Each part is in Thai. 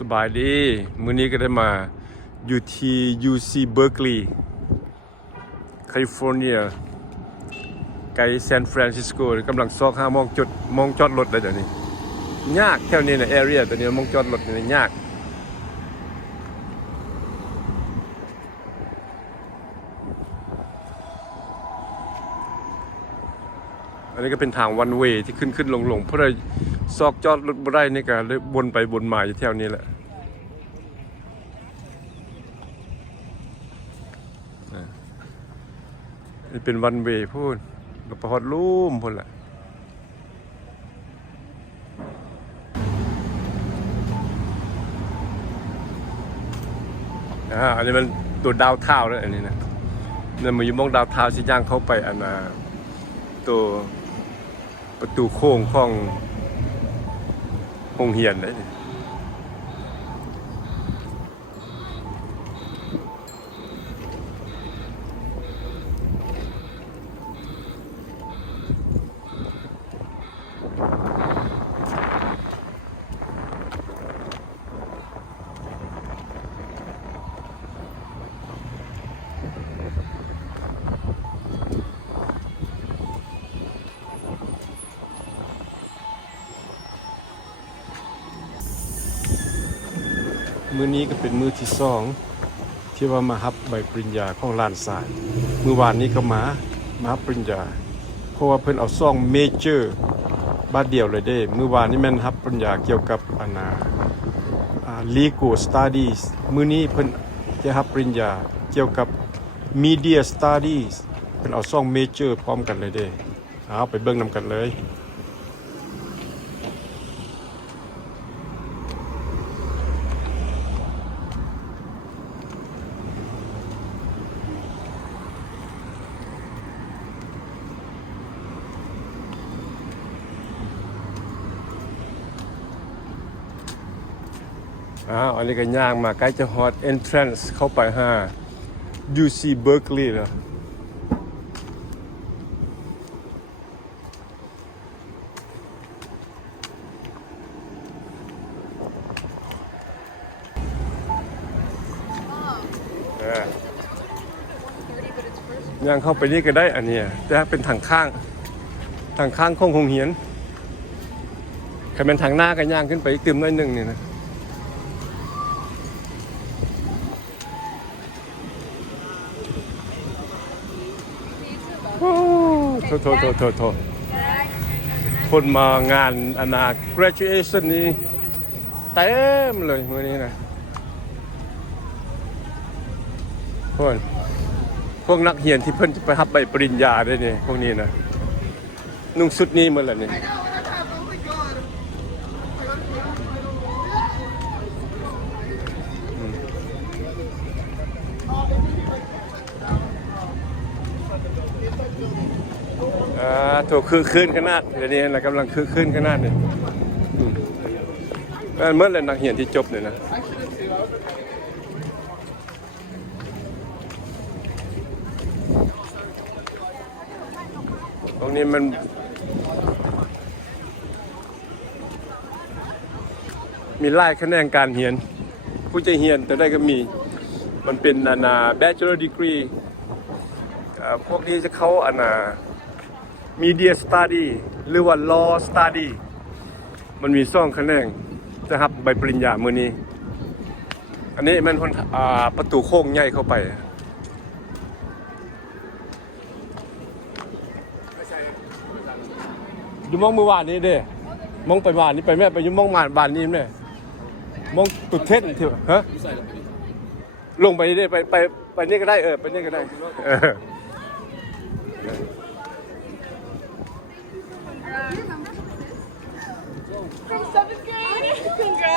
สบายดีมื้อนี้ก็ได้มาอยู่ที่ UC Berkeley แคลิฟอร์เนียไกลซานฟรานซิสโกกำลังซอกหามองจอดรถเลยเดี๋ยวนี้ยากแถวนี้นะแอเรียตัวนี้มองจอดรถนี่ยากอันนี้ก็เป็นทางวันเวย์ที่ขึ้นลงเพราะเราซอกจอดรถบ่ได้นี่ก็เลยวนไปวนมาอยู่แถวนี้แหละนี่เป็นวันเวย์พูดเราประหอดลุ่มพูดแหละอันนี้มันตัวดาวเท้าแล้วอันนี้นะเนี่ยมันอยู่มองดาวเท้าสิย่างเข้าไปอันตัวประตูโค้งของโรงเรียนได้มื้อนี้ก็เป็นมื้อที่สองที่ว่ามารับใบปริญญาของหลานชายมื้อวานนี้ก็มารับปริญญาเพราะว่าเพิ่นเอาซ่องเมเจอร์บาทเดียวเลยเด้มื้อวานนี้แม่นรับปริญญาเกี่ยวกับlegal studies มื้อนี้เพิ่นจะรับปริญญาเกี่ยวกับ media studies เพิ่นเอาซ่องเมเจอร์พร้อมกันเลยเด้เอาไปเบิ่งนำกันเลยอันนี้ก็ย่างมาใกล้จะฮอต entrance เข้าไปUC Berkeley แล้วย่างเข้าไปนี่ก็ได้อันนี้แต่เป็นทางข้างของโรงเรียนใครเป็นทางหน้าก็ย่างขึ้นไปอีกตึมน้อยนึงนี่นะโทษคนมางานgraduation นี้เต็มเลยมื้อนี้นะพวกนักเรียนที่เพิ่นจะไปรับใบปริญญาด้วยนี่พวกนี้นะนุ่งชุดนี้หมดแล้วนี่ถูกคือขึ้นขนาดเดี๋ยวนี้นะกำลังคือขึ้นขนาดนี่เมื่อไรนักเรียนที่จบเนี่ยนะตรงนี้มันมีไล่คะแนนการเรียนผู้จะเรียนแต่ได้ก็มีมันเป็นbachelor degree พวกนี้จะเข้าmedia study หรือว่า law study มันมี2คะแนนจะรับใบปริญญามื้อนี้อันนี้มันประตูโค้งใหญ่เข้าไปอยู่มองมื้อวานนี้เด้มองไปวานนี้ไปแม่ไปอยู่มองมาบ้านนี้แม่มองตุดเทศเถอะฮะลงไปได้ไปนี่ก็ได้ไปนี่ก็ได้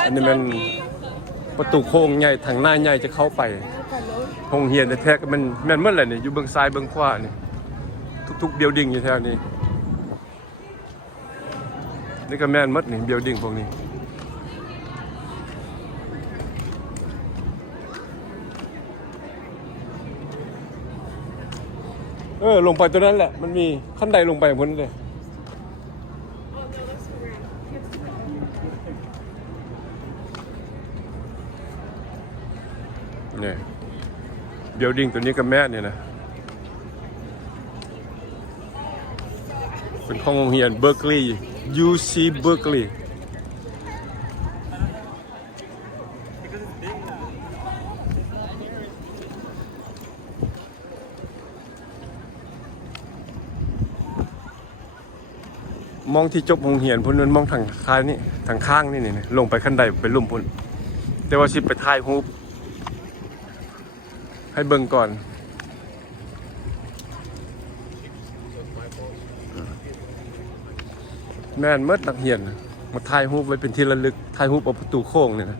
อันนี้มันประตูโค้งใหญ่ทางหน้าใหญ่จะเข้าไปโรงเรียนแท้ๆมันแม่นเมื่อไหร่เนี่ยอยู่เบื้องซ้ายเบื้องขวานี่ทุกเบียลดิ้งอยู่แถวนี้นี่ก็แม่นหมดนี่เบียลดิ้งพวกนี้ลงไปตัวนั้นแหละมันมีขั้นใดลงไปบนนั้นเลย เนี่ยเบลดิ้งตัวนี้กับแม่เนี่ยนะเป็นของโรงเรียนเบอร์กลีย์ UC เบอร์กลีย์มองที่จบโรงเรียนพุ่นนั้นมองทางข้างนี่ทางข้างนี่นี่ลงไปขั้นใดไปลุ่มพุ่นแต่ว่าสิไปถ่ายรูปให้เบิ่งก่อนแม่นเมื่อนักเรียนมาถ่ายรูปไว้เป็นที่ระลึกถ่ายรูปเอาประตูโค้งเนี่ยนะ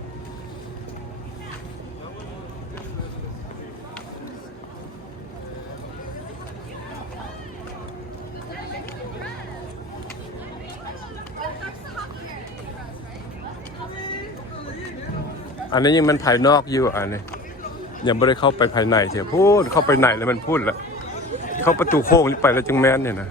อันนี้ยังมันภายนอกอยู่อันนี้ยังไม่ได้เข้าไปภายในเถียพูดเข้าไปไหนแล้วมันพูดแล้วเข้าประตูโค้งนี่ไปแล้วจึงแม่นเนี่ยนะ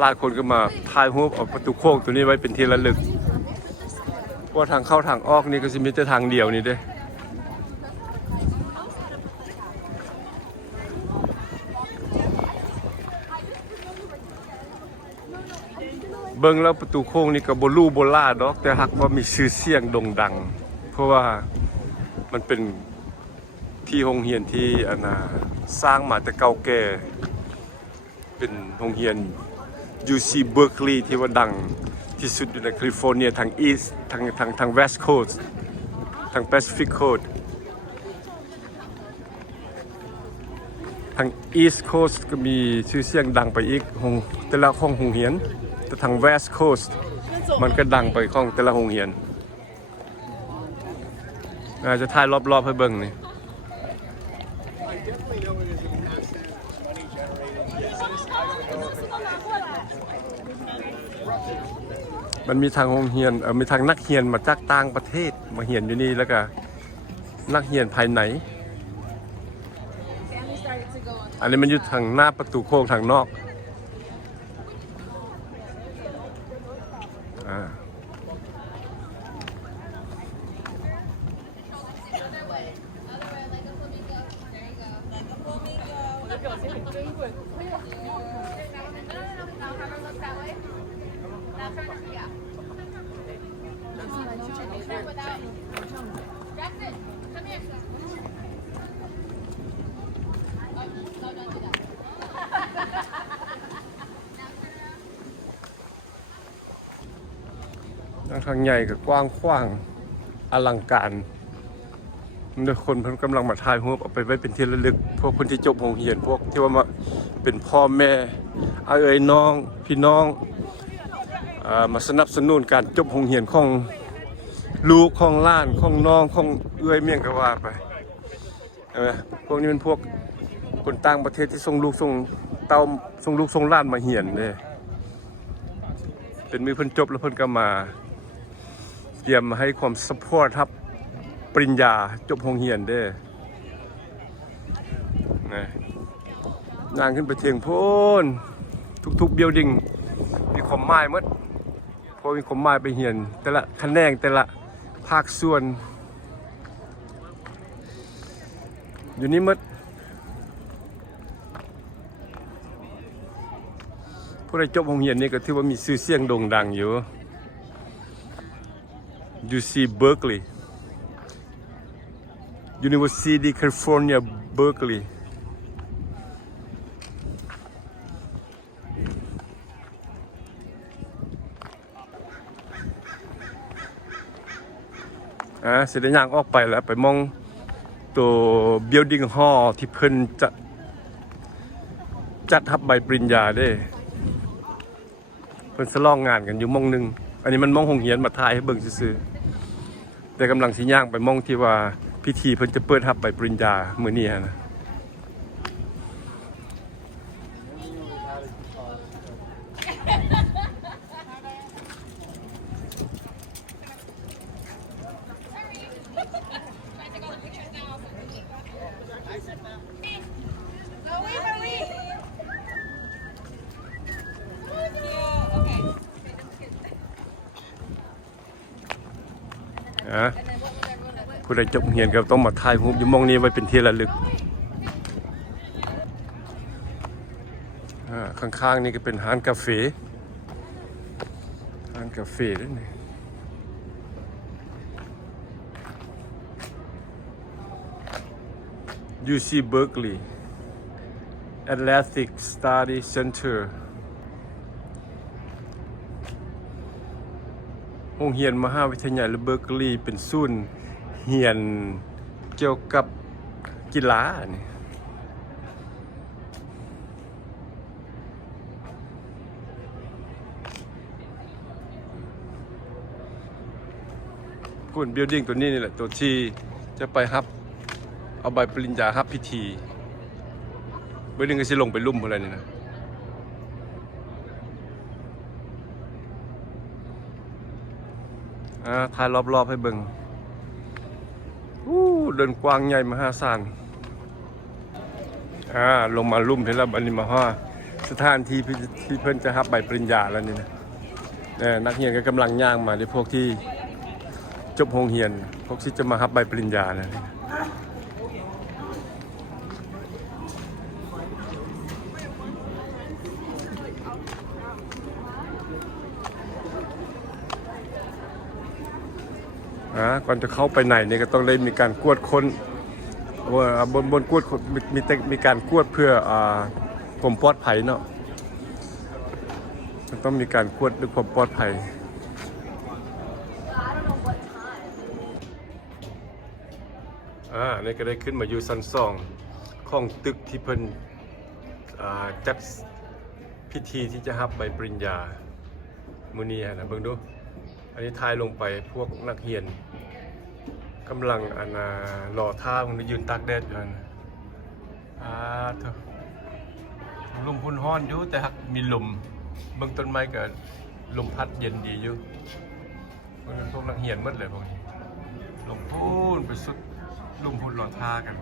หลายคนก็มาถ่ายรูปเอาประตูโค้งตัวนี้ไว้เป็นที่ระลึกเพราะทางเข้าทางออกนี่ก็จะมีแต่ทางเดียวนี่เด้เบิ่งแล้วประตูโค้งนี่ก็บ่รู้บ่ล่าดอกแต่หักว่ามีชื่อเสียงโด่งดังเพราะว่ามันเป็นที่โรงเรียนที่สร้างมาแต่เก่าแก่เป็นโรงเรียน UC Berkeley ที่ว่าดังที่สุดอยู่ในแคลิฟอร์เนียทางอีสต์ทาง West Coast ทาง Pacific Coast ทาง East Coast ก็มีชื่อเสียงดังไปอีกแต่ละห้องโรงเรียนแต่ทาง West Coast มันก็ดังไปของแต่ละโรงเรียนจะถ่ายรอบๆให้เบิ่งนี่มันมีทางโรงเรียนมีทางนักเรียนมาจากต่างประเทศมาเรียนอยู่นี่แล้วก็นักเรียนภายในอันนี้มันอยู่ทางหน้าประตูโค้งทางนอกทางใหญ่กับกว้างขวางอลังการโดยคนเพิ่นกำลังมาถ่ายรูปเอาไปไว้เป็นที่ระลึกพวกคนที่จบโรงเรียนพวกที่ว่ามาเป็นพ่อแม่น้องพี่น้องมาสนับสนุนการจบโรงเรียนของลูกของหลานของน้องของเมี่ยงก็ว่าไปใช่ไหมพวกนี้เป็นพวกคนต่างประเทศที่ส่งลูกส่งเต้าส่งลูกส่งหลานมาเรียนเลยเป็นมือเพิ่นจบแล้วเพิ่นก็มาเตรียมให้ความซัพพอร์ตครับปริญญาจบโรงเรียนเด้นางขึ้นไปเทียงพูนทุกๆบิลดิ้งมีความหมายหมดเพราะมีความหมายไปเรียนแต่ละแขนงแต่ละภาคส่วนอยู่นี่หมดผู้ใดจบโรงเรียนนี่ก็ถือว่ามีชื่อเสียงโด่งดังอยู่ UC Berkeley University California Berkeley เสร็จแล้วย่างออกไปแล้วไปมองตัว Building Hall ที่เพิ่นจะจัดทับใบปริญญาได้เพิ่นสลองงานกันอยู่มองหนึ่งอันนี้มันมองโรงเรียนมาถ่ายให้เบิ่งซื่อๆแต่กำลังสิย่างไปมองที่ว่าพิธีเพิ่นจะเปิดทับใบปริญญามื้อนี้นะ นะผู้ใดจบเรียนก็ต้องมาถ่ายรูปอยู่หม้องนี้ไว้เป็นที่ระลึกข้างๆนี่ก็เป็นร้านกาแฟด้วยนี่UC Berkeley Atlantic Study Center โรงเรียนมหาวิทยาลัยเบอร์กลีย์เป็นศูนย์เรียนเกี่ยวกับกีฬานี่คุณบิลดิ้งตัวนี้นี่แหละตัวที่จะไปรับเอาใบปริญญารับพิธีเบิลดิ้งก็สิลงไปลุ่มอะไรนี่นะถ่ายรอบๆให้เบิ่งเดินกว้างใหญ่มหาศาลลงมาลุ่มเห็นแล้วอันนี้มาว่าสถานที่ที่เพิ่นจะรับใบปริญญาแล้วนี่นะนักเรียนก็กำลังย่างมาในพวกที่จบโรงเรียนพวกที่จะมารับใบปริญญาแล้วนี่ก่อนจะเข้าไปไหนเนี่ยก็ต้องได้มีการกวดค้นบนกวดมีการกวดเพื่อความปลอดภัยเนาะต้องมีการกวดด้วยความปลอดภัยนี่ก็ได้ขึ้นมาอยู่ชั้น2ของตึกที่เพิ่นจัดพิธีที่จะรับใบปริญญามื้อนี้นะเบิ่งดูอันนี้ถ่ายลงไปพวกนักเรียนกำลังรอท่ามันยืนตากแดดอยู่นะเถอะลมพุ่นฮ้อนอยู่แต่มีลมเบื้องต้นไม้ก็ลมพัดเย็นดีอยู่พวกนักเรียนหมดเลยพวกนี้ลมพุ่นไปสุดลมพุ่นรอท่ากัน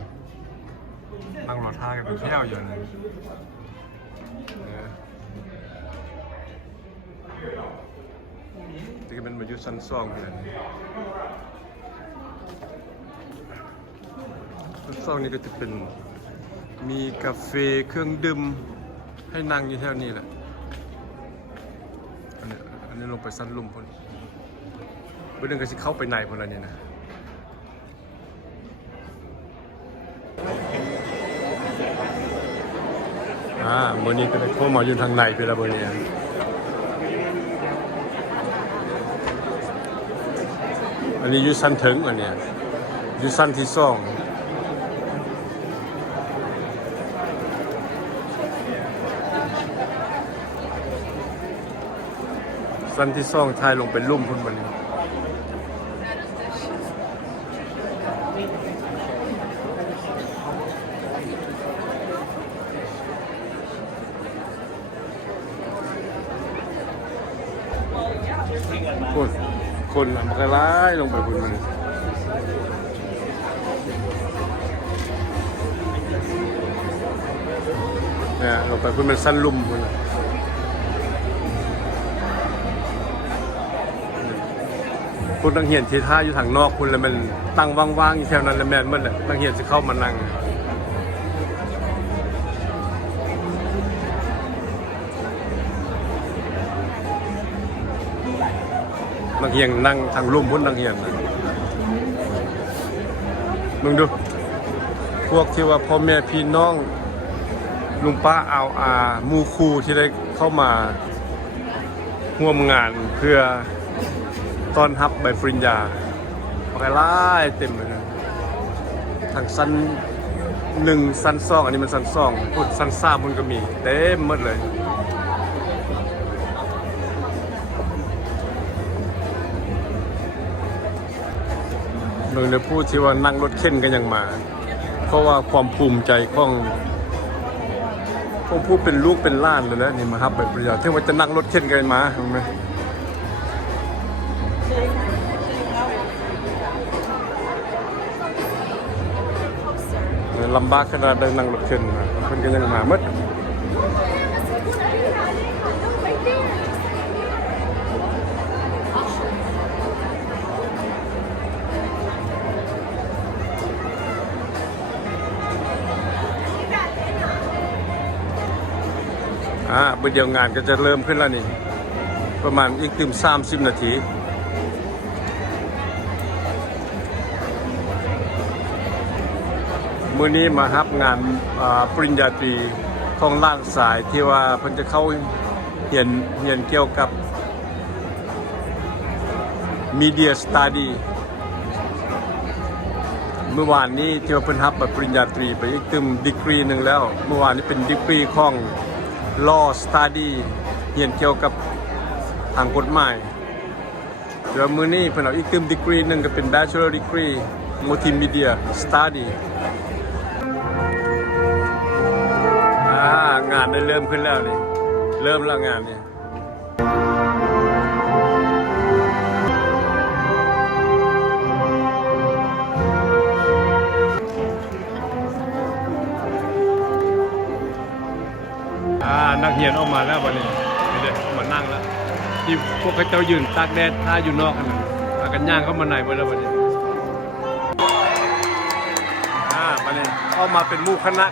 นั่งรอท่ากันเป็นเที่ยวอยู่เลยนี่ก็เป็นมาอยู่ชั้น2เลยชั้น2นี่ก็จะเป็นมีกาแฟเครื่องดื่มให้นั่งอยู่แถวนี้แหละอันนี้ลงไปชั้นลุ่มพุ่นเพื่อนก็จะเข้าไปในพุ่นแล้วนี่นะเมื่อนี้ก็ได้เข้ามาอยู่ทางในไปแล้วเมื่อนี้อันนี้อยู่ชั้นถึงอันนี้อยู่ชั้นที่2ชั้นที่2ถ่ายลงเป็นลุ่มพุ่นมันคนมันก็ร้ายลงไปบนมันเนี่ยลงไปบนมันสั้นลุ่มมันคุณนักเรียนที่ท่าอยู่ทางนอกคุณแล้วมันตั้งว่างๆอยู่แถวนั้นแล้วแม่นมันแหละนักเรียนจะเข้ามานั่งนักเรียนนั่งทางลุ่มพุ่นนักเรียนมึงดูพวกที่ว่าพ่อแม่พี่น้องลุงป้าหมู่ครูที่ได้เข้ามาร่วมงานเพื่อต้อนรับใบปริญญาไปไล่เต็มเลยนะทางชั้น1ชั้น2อันนี้มันชั้น2พุ่นชั้น3พุ่นก็มีเต็มหมดเลยโดยในผู้ที่ว่านั่งรถเข็นกันยังมาเพราะว่าความภูมิใจของผู้เป็นลูกเป็นล้านเลยนะนี่มาครับแบบประหยัดที่ว่าจะนั่งรถเข็นกันมาเห็นไหมลำบากขนาดได้นั่งรถเข็นมาเพิ่นก็ยังมาหมด เมื่อเดียวงานก็จะเริ่มขึ้นแล้วนี่ประมาณอีกตึม30 นาทีมื้อนี้มารับงานปริญญาตรีของล่างสายที่ว่าเพิ่นจะเข้าเรียนเกี่ยวกับ Media Study เมื่อวานนี้ที่ว่าเพิ่นรับปริญญาตรีไปอีกตึมดีกรีนึงแล้วเมื่อวานนี้เป็นดีกรีของ Law Study เรียนเกี่ยวกับทางกฎหมายแล้วมื้อนี้เพิ่นเอาอีกตึมดีกรีนึงก็เป็น Bachelor Degree Multimedia Studyงานได้เริ่มขึ้นแล้วนี่เริ่มแล้วงานนี่นักเรียนออกมาแล้วบัดนี้เดี๋ยวมานั่งแล้วที่พวกเขาเจ้ายืนตากแดดท่าอยู่นอกกันแล้วกันย่างเข้ามาในเบิดแล้วบัดนี้บัดนี้ออกมาเป็นหมู่คณะ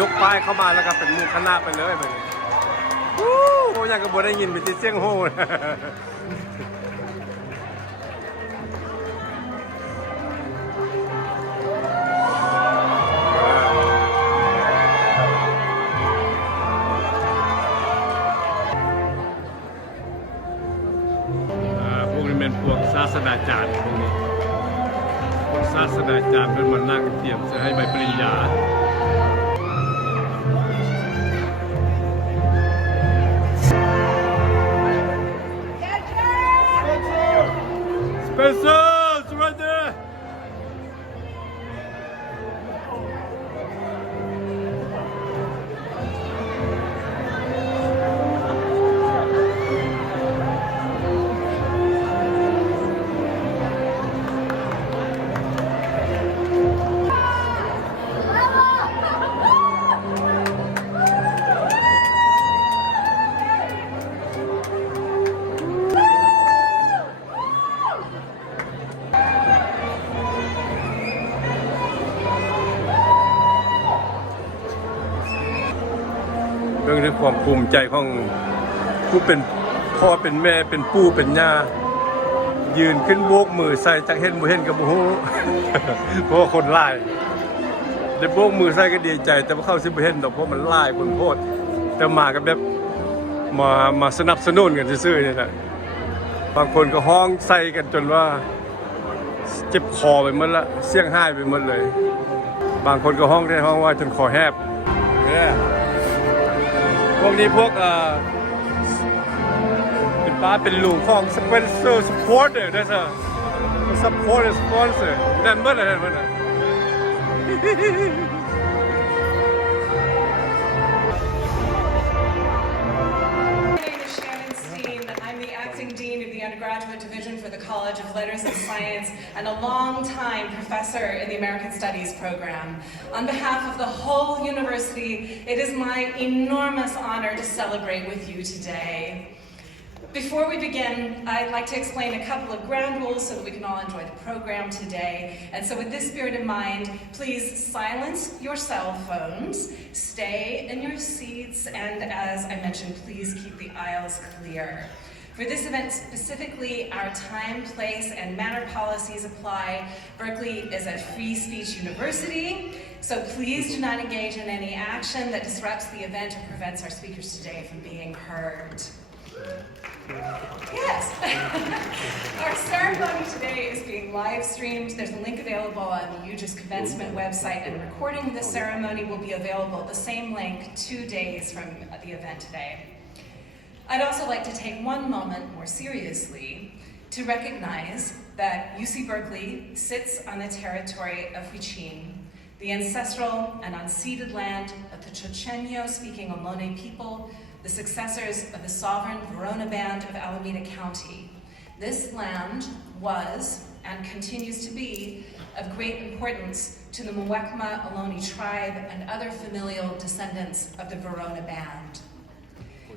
ยกป้ายเข้ามาแล้วก็เป็นหมู่คณะไปเลยบัดนี้โอ้ยังก็บ่ได้ยินเป็นเสียงโห่พวกศาสตราจารย์พวกนี้พวกศาสตราจารย์เพิ่นมานั่งเตรียมจะให้ใบปริญญาSpencer surrenderเรื่องด้วยความภูมิใจของผู้เป็นพ่อเป็นแม่เป็นปู่เป็นย่ายืนขึ้นโบกมือใส่จักเห็นบ่เห็นก็บ่ฮู้ เพราะคนหลายได้โบกมือใส่ก็ดีใจแต่ว่าเข้าสิบ่เห็นดอกเพราะมันหลายคนโพดแต่มาก็แบบมาสนับสนุนกันซื่อๆนี่แหละบางคนก็ฮ้องใส่กันจนว่าเจ็บคอไปหมดละเสียงไห้ไปหมดเลยบางคนก็ฮ้องได้ฮ้องว่าจนคอแหบพวกนี้พวกเป็นป้าเป็นลุงของ Spencer supporter ได้ซะ supporter sponsor นั่นเบิดนั่นเบิดน่ะI'm the acting dean of the undergraduate division for the College of Letters and Science and a long-time professor in the American Studies program. On behalf of the whole university, it is my enormous honor to celebrate with you today. Before we begin, I'd like to explain a couple of ground rules so that we can all enjoy the program today. And so with this spirit in mind, please silence your cell phones, stay in your seats, and as I mentioned, please keep the aisles clear. For this event specifically, our time, place, and manner policies apply. Berkeley is a free speech university, so please do not engage in any action that disrupts the event or prevents our speakers today from being heard. Yes. Our ceremony today is being live streamed. There's a link available on the UGIS commencement website, and a recording of the ceremony will be available, the same link, 2 days from the event today. I'd also like to take one moment more seriously to recognize that UC Berkeley sits on the territory of Huichin, the ancestral and unceded land of the Chochenyo-speaking Ohlone people, the successors of the sovereign Verona Band of Alameda County. This land was and continues to be of great importance to the Muwekma Ohlone tribe and other familial descendants of the Verona Band.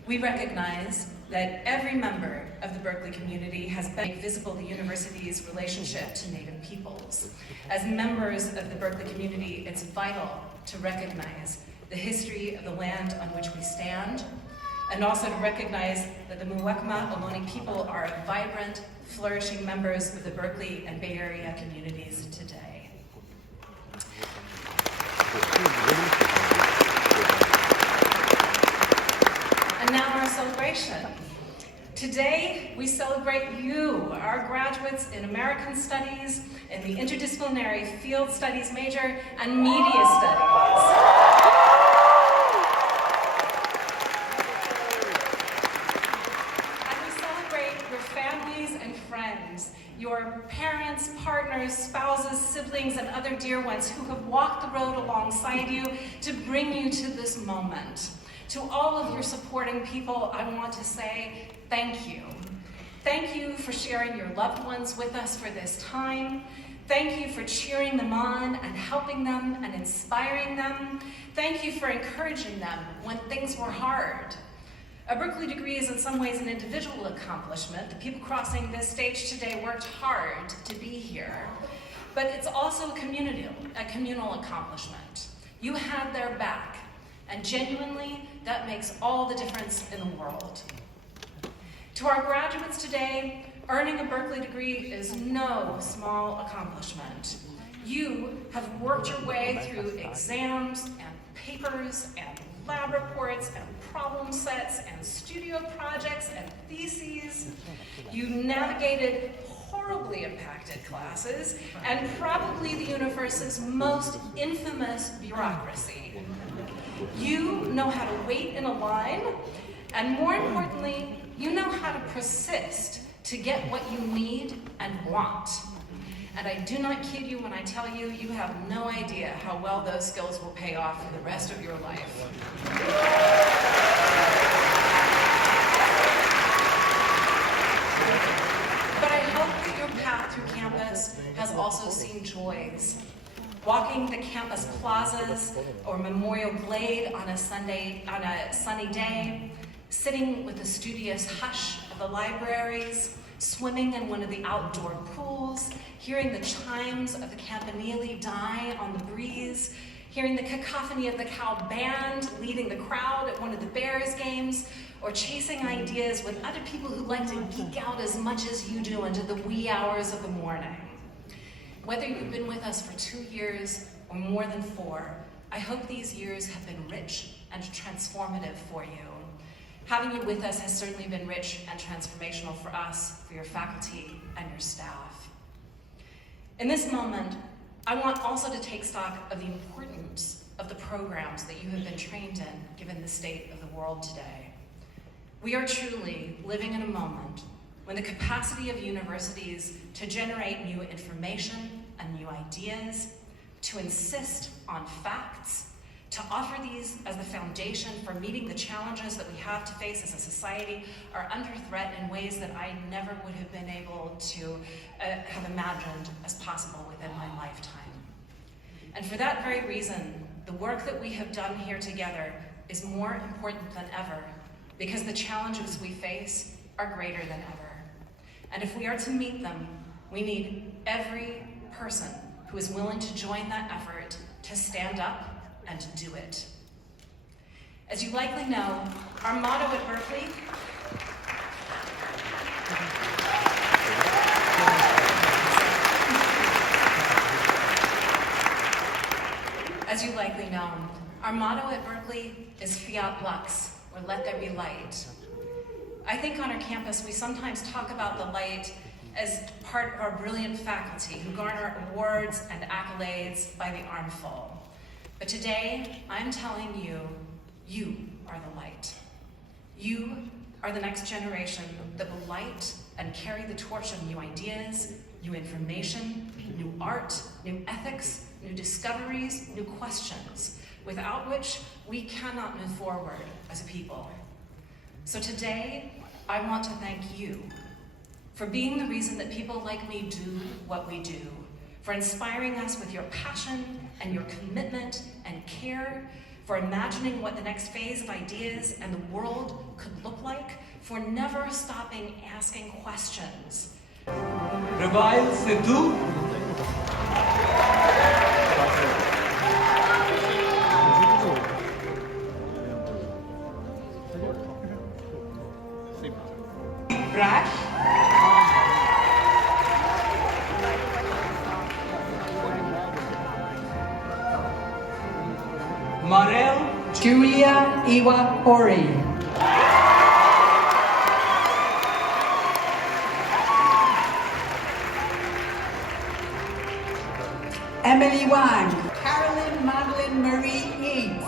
We recognize that every member of the Berkeley community has made visible the university's relationship to Native peoples. As members of the Berkeley community, it's vital to recognize the history of the land on which we stand, and also to recognize that the Muwekma Ohlone people are vibrant, flourishing members of the Berkeley and Bay Area communities today. And now our celebration. Today, we celebrate you, our graduates in American Studies, in the Interdisciplinary Field Studies major, and Media Studies. And we celebrate your families and friends, your parents, partners, spouses, siblings, and other dear ones who have walked the road alongside you to bring you to this moment. To all of your supporting people, I want to say thank you. Thank you for sharing your loved ones with us for this time. Thank you for cheering them on and helping them and inspiring them. Thank you for encouraging them when things were hard. A Berkeley degree is in some ways an individual accomplishment. The people crossing this stage today worked hard to be here. But it's also a communal accomplishment. You had their back. And genuinely, that makes all the difference in the world. To our graduates today, earning a Berkeley degree is no small accomplishment. You have worked your way through exams and papers and lab reports and problem sets and studio projects and theses. You navigated horribly impacted classes and probably the universe's most infamous bureaucracy. You know how to wait in a line, and more importantly, you know how to persist to get what you need and want. And I do not kid you when I tell you, you have no idea how well those skills will pay off for the rest of your life. But I hope that your path through campus has also seen joys. Walking the campus plazas or Memorial Glade on a sunny day, sitting with the studious hush of the libraries, swimming in one of the outdoor pools, hearing the chimes of the campanile die on the breeze, hearing the cacophony of the Cal band leading the crowd at one of the Bears games, or chasing ideas with other people who like to geek out as much as you do into the wee hours of the morning. Whether you've been with us for 2 years or more than 4, I hope these years have been rich and transformative for you. Having you with us has certainly been rich and transformational for us, for your faculty, and your staff. In this moment, I want also to take stock of the importance of the programs that you have been trained in, given the state of the world today. We are truly living in a moment when the capacity of universities to generate new information and new ideas, to insist on facts, to offer these as the foundation for meeting the challenges that we have to face as a society are under threat in ways that I never would have been able to have imagined as possible within my lifetime. And for that very reason, the work that we have done here together is more important than ever, because the challenges we face are greater than ever. And if we are to meet them, we need every person who is willing to join that effort to stand up and to do it. As you likely know, our motto at Berkeley is Fiat Lux, or let there be light. I think on our campus, we sometimes talk about the light as part of our brilliant faculty who garner awards and accolades by the armful. But today, I'm telling you, you are the light. You are the next generation that will light and carry the torch of new ideas, new information, new art, new ethics, new discoveries, new questions, without which we cannot move forward as a people. So today, I want to thank you for being the reason that people like me do what we do, for inspiring us with your passion and your commitment and care, for imagining what the next phase of ideas and the world could look like, for never stopping asking questions. Revive, c'est tout. Marel Julia Iwa Hori. Emily Wang. Carolyn Madeline Marie Eads.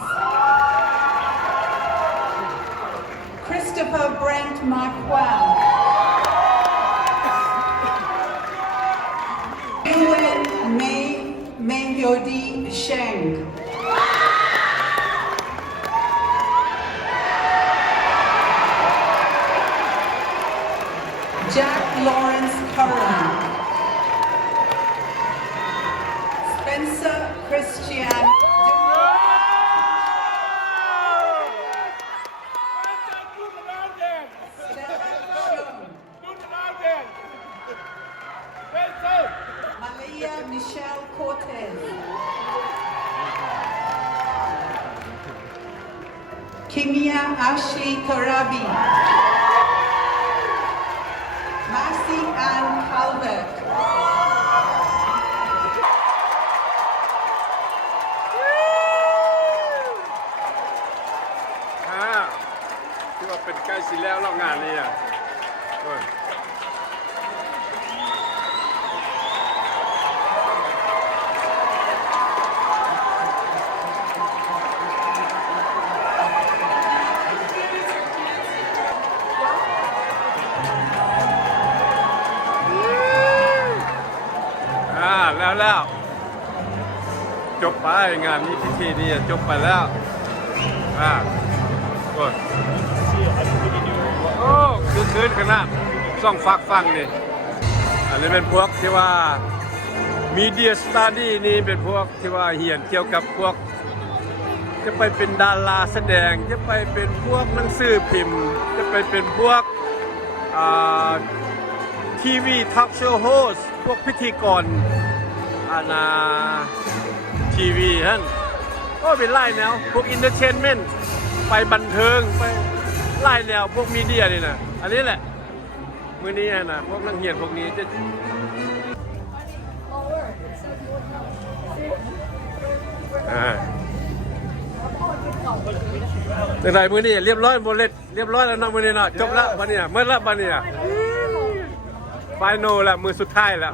Christopher Brent Marquand. Yuen Mei Mengyodi Sheng. Jack Lawrence Curran. Spencer Christian. Malia Michelle Cortez. Kimia Ashley Karabi. Marcy Ann Calvert.ที่ว่าเป็นใกล้สิแล้วรอบงานนี้อ่ะแล้วจบไปงานนี้พิธีนี้จบไปแล้วโอ้คือคืนขนาดส่องฟักฟังนี่อันนี้เป็นพวกที่ว่า Media Study นี่เป็นพวกที่ว่าเรียนเกี่ยวกับพวกจะไปเป็นดาราแสดงจะไปเป็นพวกหนังสือพิมพ์จะไปเป็นพวกทีวีทอล์กโชว์โฮสต์พวกพิธีกรทีวีนั่นก็เป็นไล่แนวพวก entertainment ไปบันเทิงไปไล่แนวพวกมีเดียนี่นะอันนี้แหละมื้อนี้นะพวกนักเรียนพวกนี้จะจังได๋มื้อนี้เรียบร้อยบ่เล็ดเรียบร้อยแล้วเนาะมื้อนี้เนาะจบแล้วบัดนี้เมื่อละบัดนี้ไฟนอลแล้วมื้อสุดท้ายแล้ว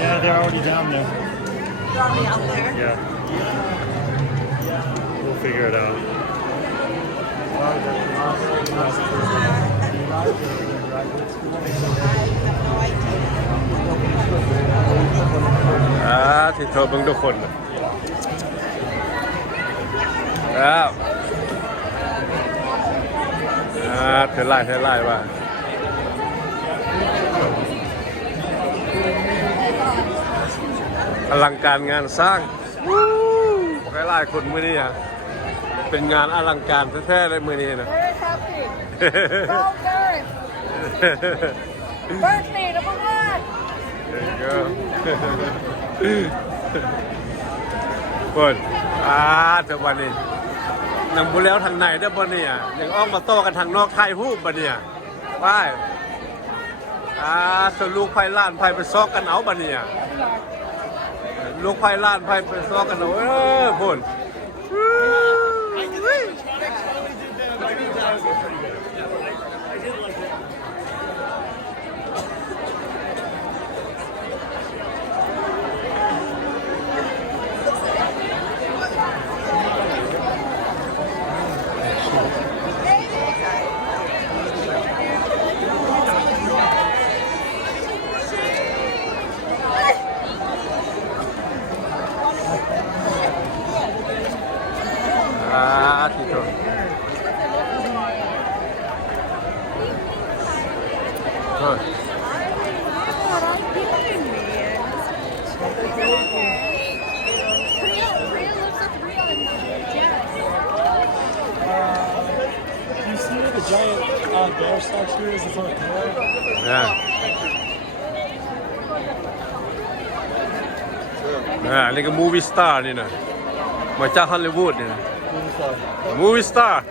Yeah, they're already down there. They're already out there? Yeah. We'll figure it out. ที่โทรเบิ่งทุกคนแล้วเธอไล่ว่าอลังการงานสร้างหลายคนมื้อนี้เป็นงานอลังการแท้ๆเลยมื้อนี้นะ Very happy. So good. Birthday number one. There you go. คนแต่วันนี้นังบุแล้วทางไหนเด้อบ่เนี่ยยังออกมาโต้กันทางนอกถ่ายรูปบ่เนี่ยว้ายสลูกไผล้านไผไปซอกกันเอาบ่เนี่ยลูกไผล้านไผไปซอกกันเอาพุ่นที่ตรงYou see the giant bear statue is the front door? Yeah. นี่ก็มูวี่สตาร์นี่นะมาจากฮอลลีวูดนี่นะมูวี่สตาร์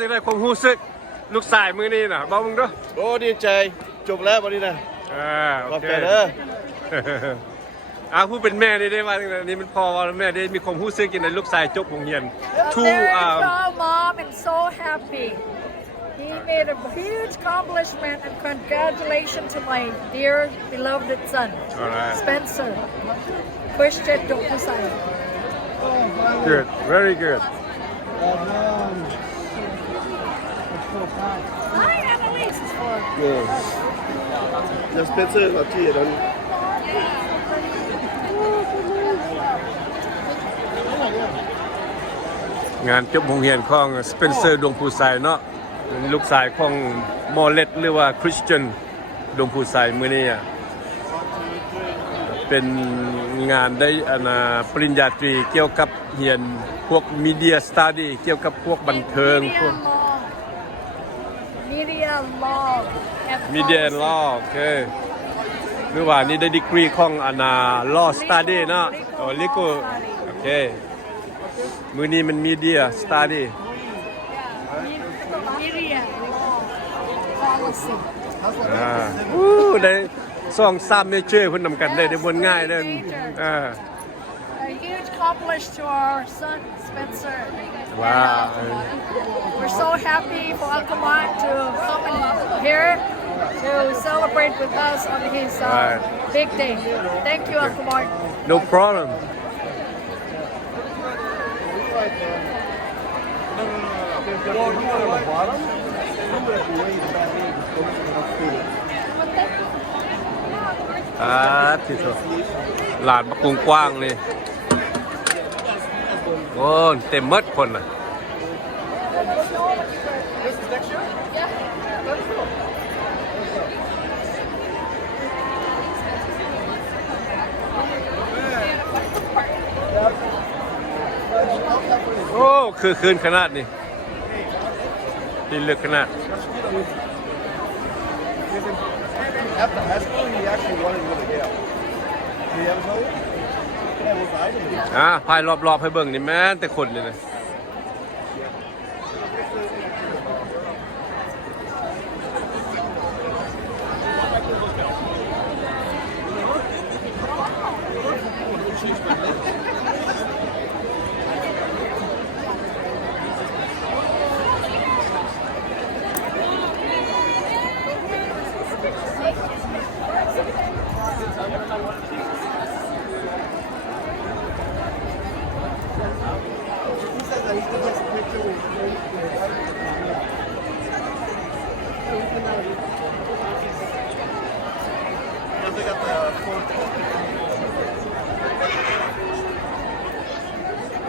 จังได๋ความรู้สึกลูกชายมื้อนี้น่ะเว้ามึงเด้อ โอ้ดีใจจบแล้ววันนี้นะ โอ ขอบ เค ใจเด้อ ผู้เป็นแม่นี่ได้ว่าจังได๋นี่มันพ่อว่าแม่ได้มีความรู้สึกจังได๋ลูกชายจบโรงเรียน Very proud mom and so happy. He made a huge accomplishment and congratulations to my dear beloved son, Alright. Spencer. Christian Dokusai. Good, very good. Hi, Annalise. It's for จะสเปนเซอร์กับที่ตอน งานจบโรงเรียนของสเปนเซอร์ดวงภูไซเนาะลูกชายของมอเลตหรือว่าคริสเตียนดวงภูไซมื้อนี้เป็นงานได้ปริญญาตรีเกี่ยวกับเรียนพวกมีเดียสตัดดี้เกี่ยวกับพวกบันเทิงพวก Media law. Media and Law โอเคหรือว่านี่ได้ดีกรีของLaw Study เนาะLegal โอเคมื้อนี้มัน Media Study Media law policy. ได้2-3 major เพิ่นนำกันได้บ่ง่ายเด้อ A huge accomplishment to our son, Spencer. Wow. We're so happy for Uncle Mark to come in here to celebrate with us on his Right. big day. Thank you, Uncle Mark. No problem. Thì thôi. Làn bắc cung quang đi. Ồ, tèm mấtคนน่ะ โอ้คือคืนขนาดนี้ที่ลึกขนาด After high school, he actually wanted to go to Yale. Do you ever told him? Yeah, well, I didn't. พายรอบๆให้เบิ่งนี่แม่นแต่คนเลยนะ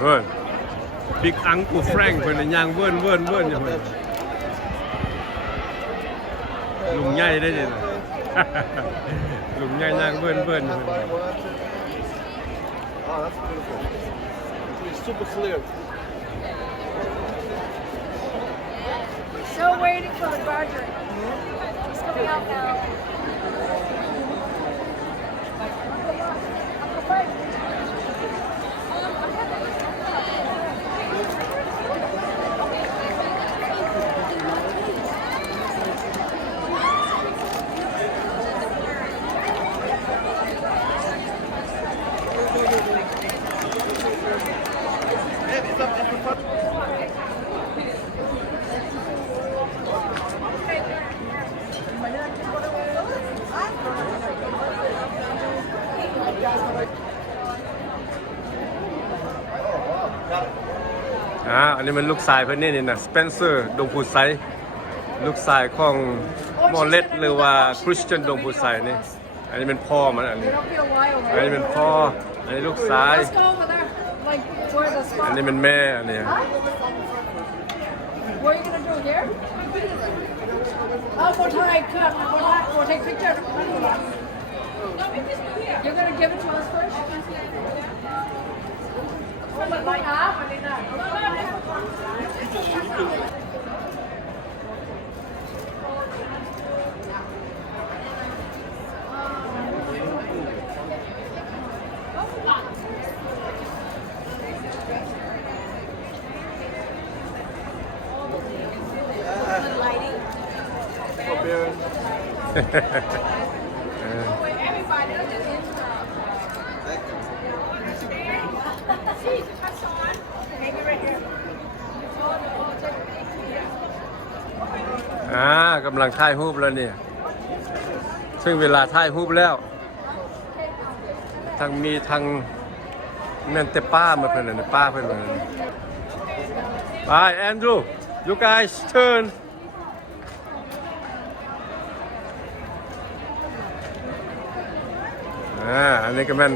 เฮ้ยบิ๊กอังกูแฟรงค์เพิ่นน่ะย่างเวิ้นอยู่เพิ่นลุงใหญ่ได้เด้น่ะ ลุงใหญ่ย่างเวิ้นอยู่เพิ่น Oh, that's beautiful. It's super clear. Still waiting for the graduate. He's coming out now. Uncle Mark.อันนี้มันลูกชายเพิ่นนี่นะสเปนเซอร์ดงพูไซลูกชายของมอเลตหรือว่าคริสเตียนดงพูไซนี่อันนี้เป็นพ่อมันอันนี้ It'll be a while, อันนี้เป็นพ่ออันนี้ลูกชาย Let's go over there. Like, where the อัน spot. นี้เป็นแม่อันนี้ What are you going to do here? Oh, we'll take picture. You're going to give it to us first? Oh, but my app, I did not. กำลังถ่ายรูปแล้วเนี่ยซึ่งเวลาถ่ายรูปแล้วทางมีทางแม่นแต่ป้ามาเพิ่นน่ะป้าเพิ่นเลยไป Andrew you guys turn อันนี้ก็แม่น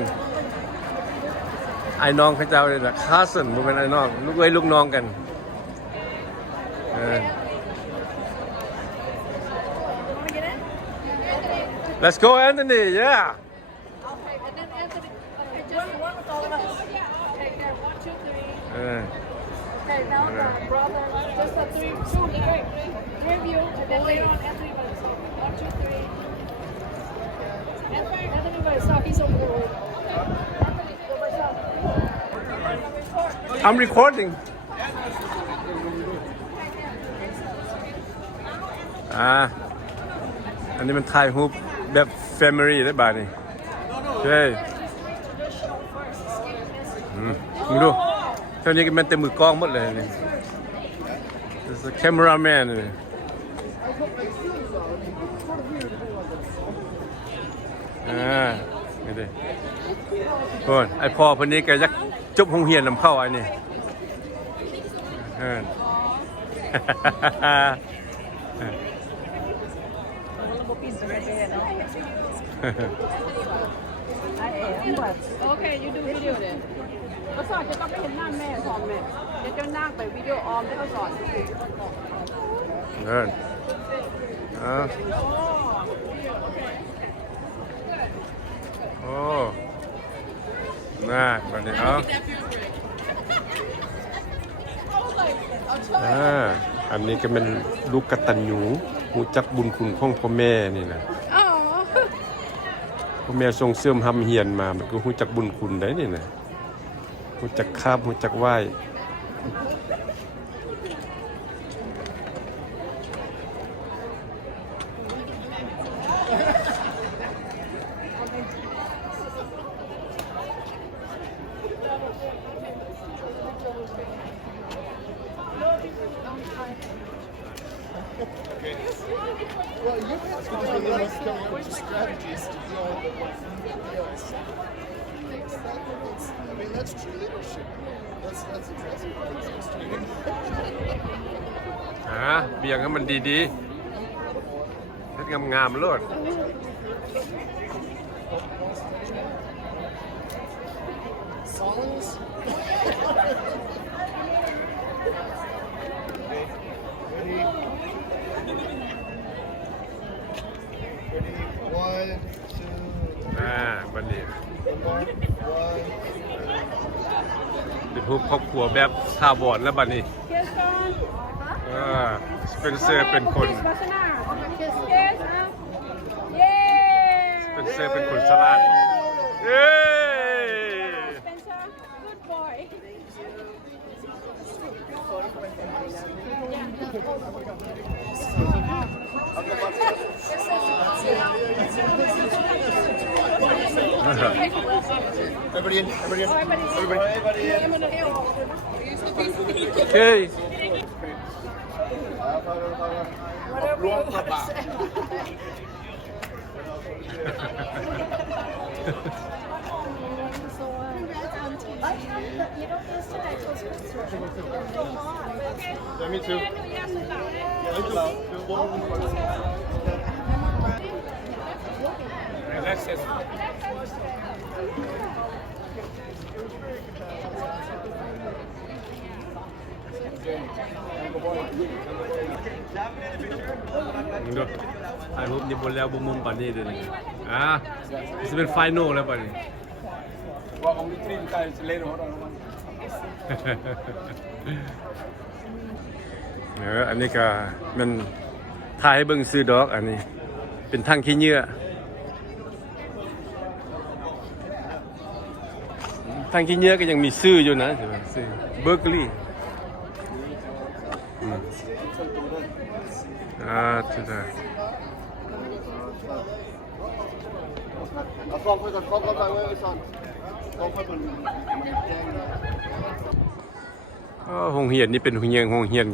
ไอ้น้องเขาเจ้าเลยนะคาสันบ่แม่นไอ้น้องลูกเอ้ยลูกน้องกันLet's go, Anthony. Yeah. Okay, and then Anthony, just one with all of us. Okay, there, 1, 2, 3. Okay, now the brother, just the three of you, and then later on Anthony by himself. 1, 2, 3. Anthony by himself, he's over the road. Anthony, go by yourself. I'm recording. อันนี้มันถ่ายรูปแบบ family ได้บ่านี่เฮ้ยมึงดูเท่านี้ก็มันเต็มมือกล้องหมดเลยนี่ There's a cameraman นี่นี่ดิโอ้ยไอ้พ่อเพิ่นนี้ก็อยากจบโรงเรียนนำเข้าอันนี้Okay, you do video then. ก็สอนจะต้องไปเห็นหน้าแม่พร้อมแม่จะนั่งไปวิดีโอออมแล้วก็สอนโอ้น่าบัดนี้อันนี้ก็เป็นลูกกตัญญูรู้จักบุญคุณของพ่อแม่นี่นะพ่อแม่ส่งเสริมทำเฮียนมามันก็รู้จักบุญคุณได้นี่นะรู้จักคาบรู้จักไหว้Well, you guys can do the most strategies to deal with I mean, that's true leadership. That's addressing things. เบี่ยงให้มันดีๆให้งามๆโลดSongs? Ready? One, two, บัดนี้ one. เป็นรูปครอบครัวแบบทาวรแล้วบัดนี้สเปนเซอร์เป็นคนสเปนเซอร์เป็นคนสลัดเย้ Good boy. Everybody in? Everybody in? Everybody in? Okay. Yeah, me too. Alexis. ดูถ่ายรูปนี่บนแล้วบุมุมป่านนี้เลยจะเป็นไฟนอลแล้วป่านนี้ Well, only 3 guys later. Hold on. อันนี้ก็มันถ่ายให้เบิ่งซื้อดอกอันนี้เป็นทางขี้เหยื่อทางขี้เหยื่อก็ยังมีซื้ออยู่นะซื้อเบอร์เกอรี่จุด เอากล้องไปก่อนกล้องไปไว้ซ่อนกล้องไปบนแจ้งนะ โรงเรียนนี่เป็นโรงเรียน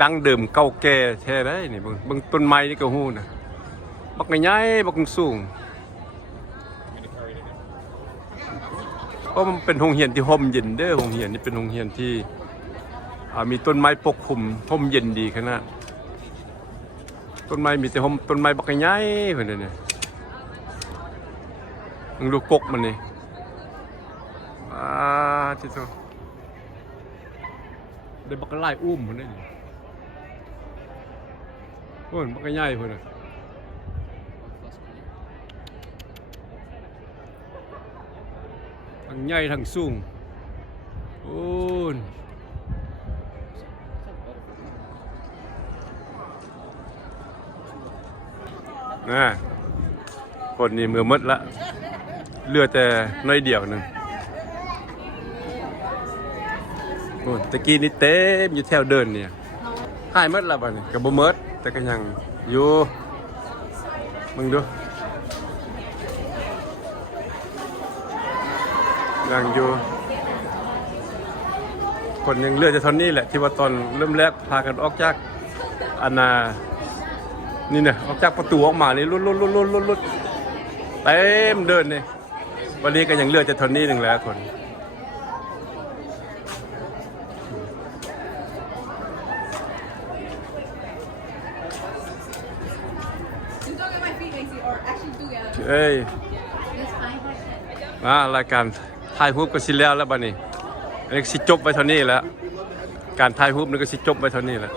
ดั้งเดิมเก่าแก่แท้ได้นี่เบิ่งต้นไม้นี่ก็ฮู้นะบักใหญ่บักสูงเพราะมันเป็นโรงเรียนที่ร่มเย็นเด้อโรงเรียนนี่เป็นโรงเรียนที่มีต้นไม้ปกคลุมร่มเย็นดีขนาดต้นไม้มีแต่ต้นไม้บักใหญ่เพิ่นเนี่ยมึงดูกกมันนี่ที่สุดได้บักไล่อุ้มเพิ่นนี่โอ้ยบักใหญ่เพิ่นน่ะทั้งใหญ่ทั้งสูงโอ้ยน่ะคนนี้มือมดละเหลือแต่น้อยเดียวหนึงโอ้ยตะกี้นี่เต็มอยู่แถวเดินเนี่ยหายหมดละบัดนี้ก็บ่หมดแต่ก็ยังอยู่มึงดูยังอยู่คนยังเหลือแต่เท่านี้แหละที่ว่าตอนเริ่มแรกพากันออกจากนี่เนี่ยออกจากประตูออกมานี่ลุดเต็มเดินนี่วันนี้ก็ยังเหลือแต่เท่านี้หนึ่งแล้วคน เอ้ยรายการถ่ายรูปก็สิแล้วบัดนี้อันนี้สิจบไปเท่านี้แล้วการถ่ายรูปนี่ก็สิจบไปเท่านี้แล้ว